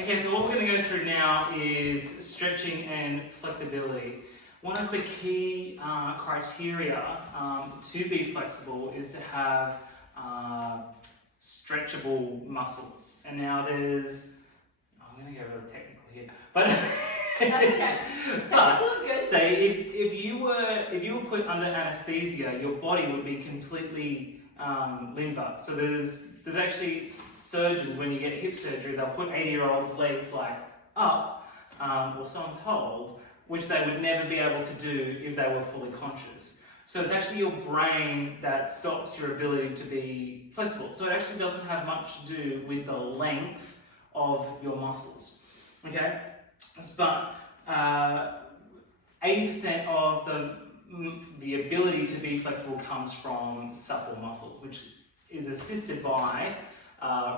Okay, so what we're going to go through now is stretching and flexibility. One of the key criteria to be flexible is to have stretchable muscles. And now there's, I'm going to go really technical here, but That's okay. Technical is good. say if you were put under anesthesia, your body would be completely limber. So there's actually surgeons, when you get hip surgery, they'll put 80-year-olds' legs like up, or so I'm told, which they would never be able to do if they were fully conscious. So it's actually your brain that stops your ability to be flexible. So it actually doesn't have much to do with the length of your muscles. Okay, but 80% of the ability to be flexible comes from supple muscles, which is assisted by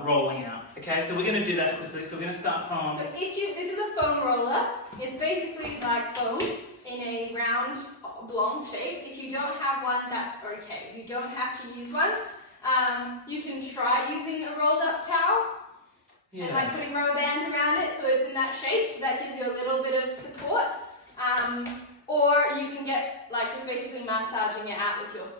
rolling out. Okay, so we're going to do that quickly. So we're going to start from. So this is a foam roller. It's basically like foam in a round oblong shape. If you don't have one, that's okay. You don't have to use one. You can try using a rolled up towel. Yeah. And like putting rubber bands around it so it's in that shape. So that gives you a little bit of support. Or you can get like just basically massaging it out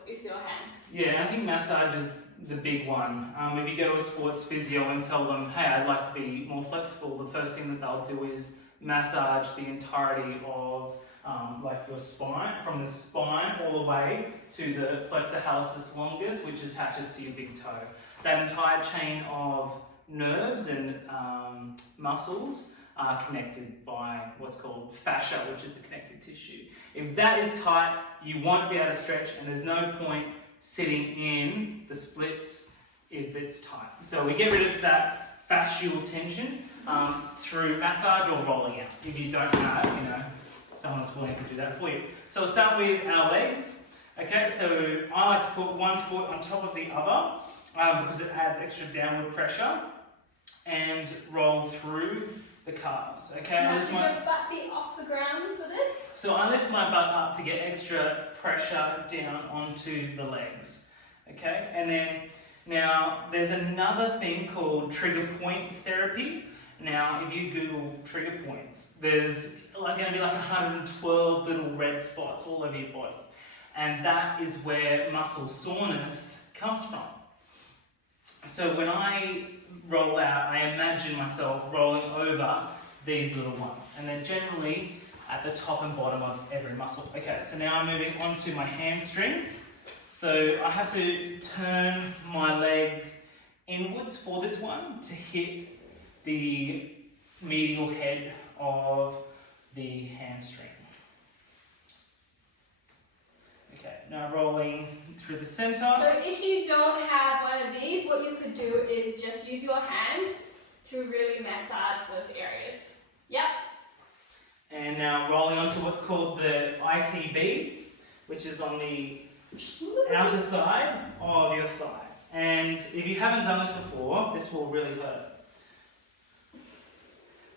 with your hands. Yeah, I think massage is the big one. If you go to a sports physio and tell them, hey, I'd like to be more flexible, the first thing that they'll do is massage the entirety of like your spine, from the spine all the way to the flexor hallucis longus, which attaches to your big toe. That entire chain of nerves and muscles are connected by what's called fascia, which is the connective tissue. If that is tight, you won't be able to stretch, and there's no point sitting in the splits if it's tight. So we get rid of that fascial tension through massage or rolling out, if you don't have, someone that's willing to do that for you. So we'll start with our legs. Okay, so I like to put one foot on top of the other because it adds extra downward pressure, and roll through the calves. Okay, Now should your butt be off the ground for this? So I lift my butt up to get extra pressure down onto the legs. Okay, and then now there's another thing called trigger point therapy. Now, if you Google trigger points, there's going to be like 112 little red spots all over your body, and that is where muscle soreness comes from. So when I roll out, I imagine myself rolling over these little ones, and they're generally at the top and bottom of every muscle. Okay, so now I'm moving on to my hamstrings. So I have to turn my leg inwards for this one to hit the medial head of the hamstring. Okay, now rolling through the center. So if you don't have one of these, what you could do is just use your hands to really massage those areas. Yep. And now rolling onto what's called the ITB, which is on the outer side of your thigh. And if you haven't done this before, this will really hurt.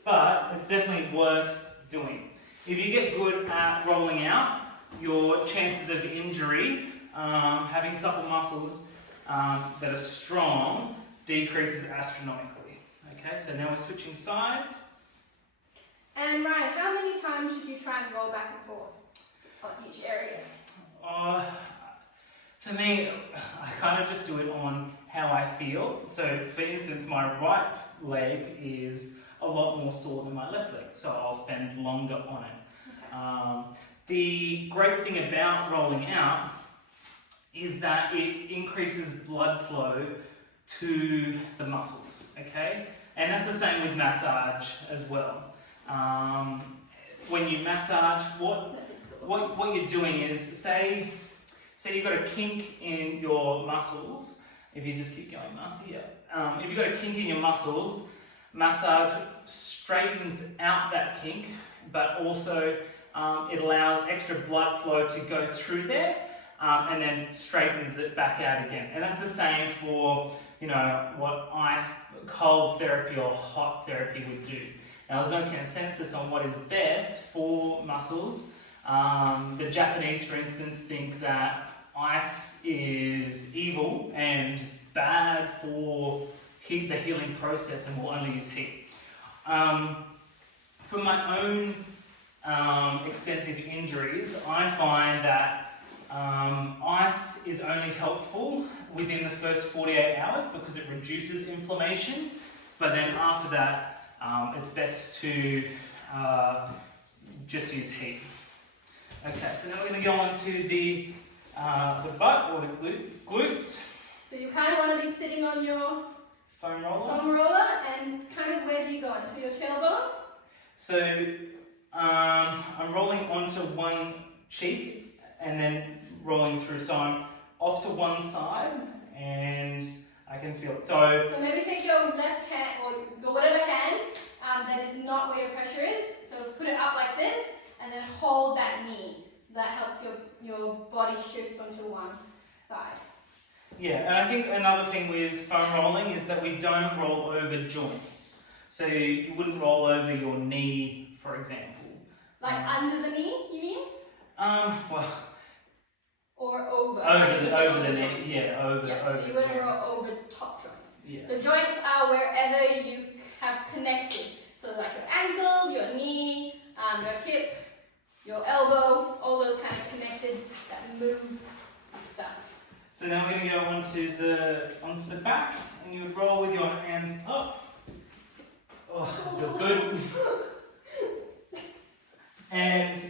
But it's definitely worth doing. If you get good at rolling out, your chances of injury, having supple muscles that are strong, decreases astronomically. Okay, so now we're switching sides. And Ryan, how many times should you try and roll back and forth on each area? For me, I kind of just do it on how I feel. So, for instance, my right leg is a lot more sore than my left leg, so I'll spend longer on it. Okay. The great thing about rolling out is that it increases blood flow to the muscles, okay? And that's the same with massage as well. When you massage, what you're doing is, say you've got a kink in your muscles. If you just keep going, Marcy, yeah. If you've got a kink in your muscles, massage straightens out that kink, but also it allows extra blood flow to go through there, and then straightens it back out again. And that's the same for, what cold therapy or hot therapy would do. Now, there's no consensus on what is best for muscles. The Japanese, for instance, think that ice is evil and bad for the healing process and will only use heat. For my own extensive injuries, I find that ice is only helpful within the first 48 hours because it reduces inflammation, but then after that, it's best to just use heat. Okay, so now we're going to go on to the butt or the glutes. So you kind of want to be sitting on your Foam roller. foam roller, and kind of where do you go? Onto your tailbone? So I'm rolling onto one cheek and then rolling through. So I'm off to one side and I can feel it. So So maybe take your left hand or your whatever hand that is not where your pressure is. So put it up like this and then hold that knee. So that helps your body shift onto one side. yeah, and I think another thing with foam rolling is that we don't roll over joints. So you wouldn't roll over your knee, for example. Like under the knee, you mean? Well, Or over? over the knee, yeah, over So you want to roll joints. over top joints. Yeah. So joints are wherever you have connected. So like your ankle, your knee, your hip, your elbow, all those kind of connected that move stuff. So now we're going to go onto the back, and you would roll with your hands up. Oh, feels good. And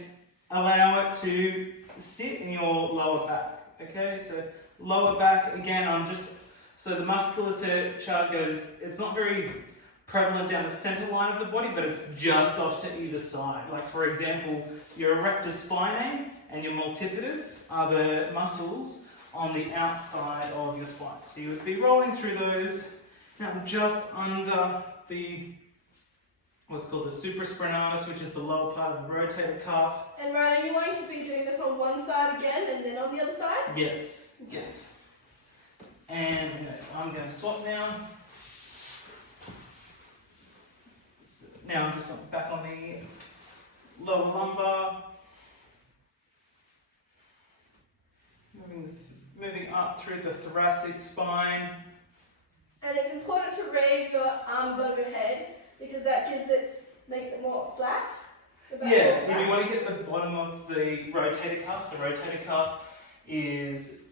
allow it to sit in your lower back. Okay, so lower back again. So the musculature goes. It's not very prevalent down the center line of the body, but it's just off to either side. Like for example, your erector spinae and your multifidus are the muscles on the outside of your spine. So you would be rolling through those. Now just under the what's called the supraspinatus, which is the lower part of the rotator cuff. And Ryan, are you going to be doing this on one side again and then on the other side? Yes, yes. And I'm going to swap now. Now I'm just back on the lower lumbar. Moving up through the thoracic spine. And it's important to raise your arm above your head because that makes it more flat. Yeah, you want to get the bottom of the rotator cuff. The rotator cuff is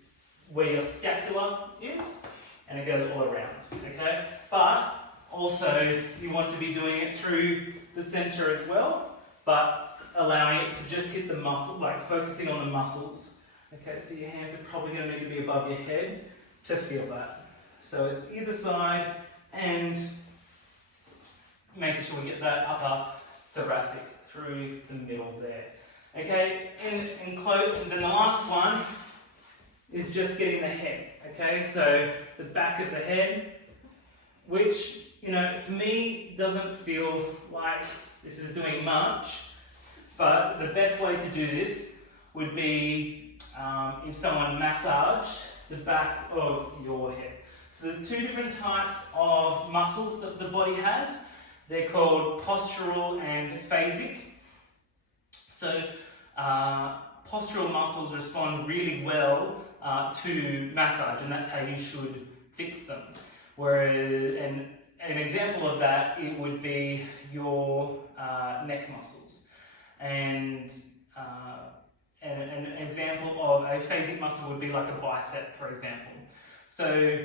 where your scapula is, and it goes all around, okay? But also, you want to be doing it through the center as well, but allowing it to just hit the muscle, like focusing on the muscles. Okay, so your hands are probably going to need to be above your head to feel that. So it's either side, and making sure we get that upper thoracic through the middle there. Okay, and then the last one is just getting the head. Okay, so the back of the head, which, for me doesn't feel like this is doing much, but the best way to do this would be if someone massaged the back of your head. So there's two different types of muscles that the body has. They're called postural and phasic. So postural muscles respond really well to massage, and that's how you should fix them. Whereas, an example of that, it would be your neck muscles. And an example of a phasic muscle would be like a bicep, for example. So,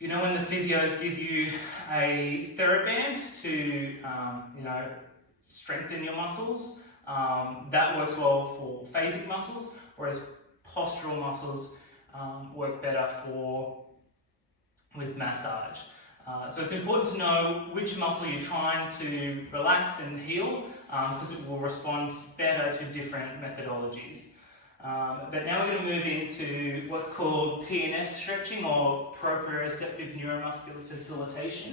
when the physios give you a TheraBand to, strengthen your muscles, that works well for phasic muscles, whereas postural muscles work better with massage. So it's important to know which muscle you're trying to relax and heal, because it will respond better to different methodologies. But now we're going to move into what's called PNF stretching, or proprioceptive neuromuscular facilitation.